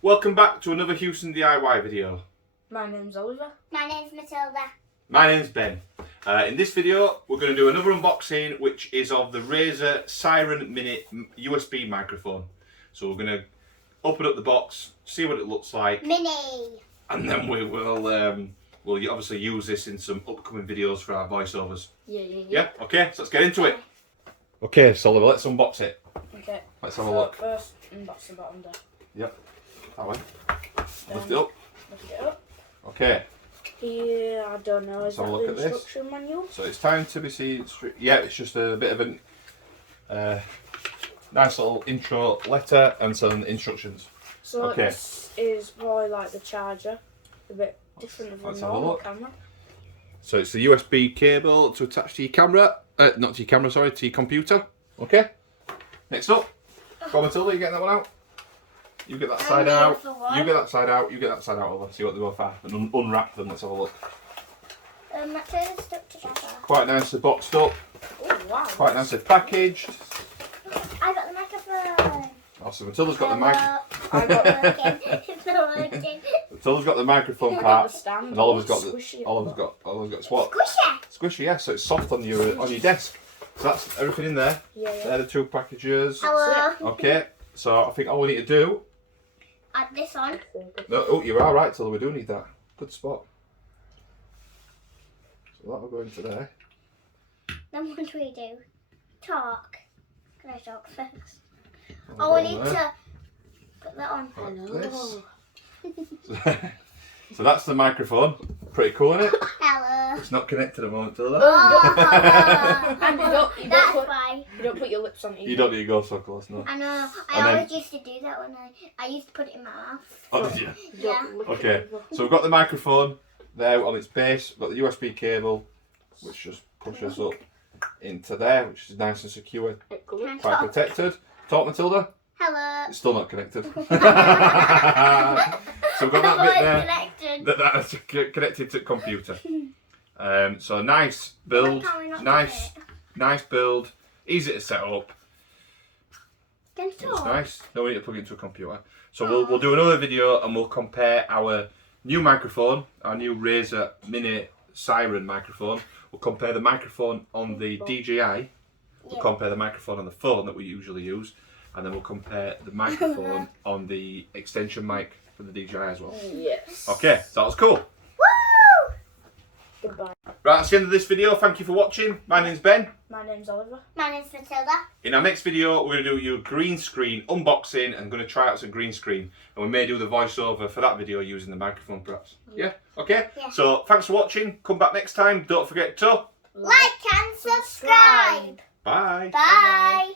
Welcome back to another Huson DIY video. My name's Oliver. My name's Matilda. My name's Ben. In this video we're going to do another unboxing, which is of the Razer Seiren Mini USB microphone. So we're going to open up the box, see what it looks like. Mini. And then we'll obviously use this in some upcoming videos for our voiceovers. Yeah. Okay, so let's get into it. Okay, so Oliver, let's unbox it. Okay. Let's have a look. First, unbox the bottom there. Yep, that way. Lift it up. Lift it up. Okay. Here, I don't know, is that have a look the at this. instruction manual? So it's time to be seen. Yeah, it's just a bit of a nice little intro letter and some instructions. So okay. This is probably like the charger, a bit different from Let's the have a normal look. camera. So it's the USB cable to attach to your camera, not to your camera, sorry, to your computer. Okay. Next up, go on, Matilda, you getting that one out? You get that side out. You get that side out. You get that side out. Over. See what they both are, and unwrap them. Let's have a look. Matilda's stuck together. Quite nicely boxed up. Oh wow! Quite nicely packaged. I got the microphone. Oh, so Matilda's got the mic. I got the It's not working. Matilda's got the microphone I got part, the stand. and Oliver's got the. Squishy. Oliver's got what? Squishy. Squishy, yeah. So it's soft on your desk. So that's everything in there. Yeah. They're the two packages. Hello. Okay. So I think all we need to do. Add this on. No, oh, you're all right, Tilda. We do need that. Good spot. So that'll go into there. Then what do we do? Talk. Can I talk first? That'll Oh, we go need on there. to put that on. Hello. So that's the microphone. Pretty cool, isn't it? Hello. It's not connected at the moment, Tilda. Oh, And you that's don't why. put your lips on it. You don't need to go so close, no. I know. And I always used to do that when I used to put it in my mouth. Oh, did you? Yeah. Okay. So we've got the microphone there on its base. We've got the USB cable, which just pushes up into there, which is nice and secure, Can I quite talk? protected. Talk, Matilda. Hello. It's still not connected. So we've got that bit there. Connected. That's connected to the computer. So nice build, Why can't we not nice build, easy to set up. Can It's talk? nice. No, we need to plug it into a computer. So we'll do another video and we'll compare our new microphone, our new Razer Mini Seiren microphone. We'll compare the microphone on the DJI. We'll compare the microphone on the phone that we usually use, and then we'll compare the microphone on the extension mic for the DJI as well. Yes. Okay, so that was cool. Woo! Goodbye. Right, that's the end of this video. Thank you for watching. My name's Ben. My name's Oliver. My name's Matilda. In our next video, we're going to do your green screen unboxing and going to try out some green screen. And we may do the voiceover for that video using the microphone perhaps. Yeah? Okay? Yeah. So, thanks for watching. Come back next time. Don't forget to Like and subscribe. Bye. Bye.